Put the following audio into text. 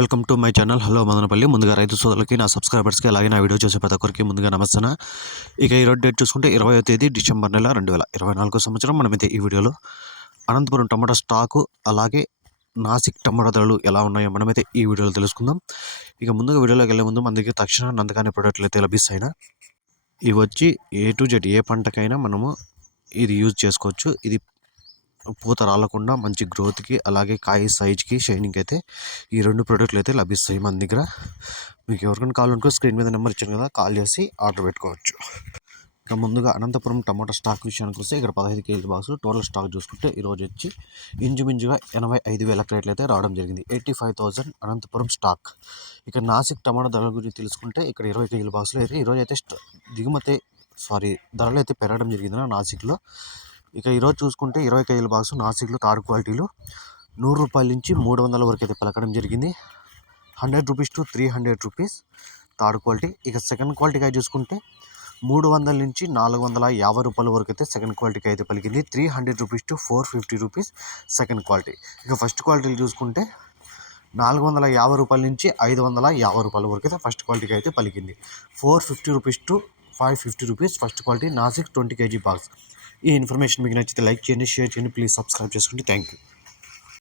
Welcome to my channel. Hello Madanapalle. ముందుగా రైతు సోదరులకి నా సబ్స్క్రైబర్స్కి అలాగే నా వీడియో చూసే ప్రతి ఒక్కరికి ముందుగా నమస్తన ఇక ఈరోజు డేట్ చూసుకుంటే ఇరవయో తేదీ డిసెంబర్ నెల రెండు వేల ఇరవై నాలుగో సంవత్సరం. మనమైతే ఈ వీడియోలో అనంతపురం టమాటా స్టాకు అలాగే నాసిక్ టమాటా ధరలు ఎలా ఉన్నాయో మనమైతే ఈ వీడియోలో తెలుసుకుందాం. ఇక ముందుగా వీడియోలోకి వెళ్ళే ముందు మన దగ్గర తక్షణ నందకాని ప్రొడక్ట్లు అయితే లభిస్తాయినా ఇవి వచ్చి ఏ టు జెడ్ ఏ పంటకైనా మనము ఇది యూజ్ చేసుకోవచ్చు. ఇది పూత రాలకుండా మంచి గ్రోత్కి అలాగే కాయ సైజ్కి షైనింగ్ అయితే ఈ రెండు ప్రోడక్ట్లు అయితే లభిస్తాయి మన దగ్గర. మీకు ఎవరికైనా కావాలనుకో స్క్రీన్ మీద నెంబర్ ఇచ్చాను కదా కాల్ చేసి ఆర్డర్ పెట్టుకోవచ్చు. ఇక ముందుగా అనంతపురం టమాటా స్టాక్ విషయానికి వస్తే ఇక్కడ పదహైదు కేజీ బాక్స్ టోటల్ స్టాక్ చూసుకుంటే ఈరోజు వచ్చి ఇంచుమించుగా ఎనభై ఐదు వేల క్రేట్లు అయితే రావడం జరిగింది. Eighty five thousand Anantapur stock. ఇక నాసిక్ టమాటా ధరల గురించి తెలుసుకుంటే ఇక్కడ ఇరవై కేజీల బాక్స్లో అయితే ఈరోజు అయితే దిగుమతి సారీ ధరలు అయితే పెరగడం జరిగింది నాసిక్లో. ఇక ఈరోజు చూసుకుంటే ఇరవై కేజీల బాక్స్ నాసిక్లో థర్డ్ క్వాలిటీలు నూరు రూపాయల నుంచి మూడు వందల వరకు అయితే పలకడం జరిగింది. Hundred rupees to three hundred rupees third quality. ఇక సెకండ్ క్వాలిటీకి అయితే చూసుకుంటే మూడు వందల నుంచి నాలుగు వందల యాభై రూపాయల వరకు అయితే సెకండ్ క్వాలిటీకి అయితే పలికింది. Three hundred rupees to four fifty rupees second quality. ఇక ఫస్ట్ క్వాలిటీలు చూసుకుంటే నాలుగు వందల యాభై రూపాయల నుంచి ఐదు వందల యాభై రూపాయల వరకు అయితే ఫస్ట్ క్వాలిటీకి అయితే పలికింది. Four fifty rupees to five fifty rupees first quality Nashik twenty KG box. ఈ ఇన్ఫర్మేషన్ మీకు నచ్చితే లైక్ చేయండి షేర్ చేయండి ప్లీజ్ సబ్స్క్రైబ్ చేసుకోండి థ్యాంక్ యూ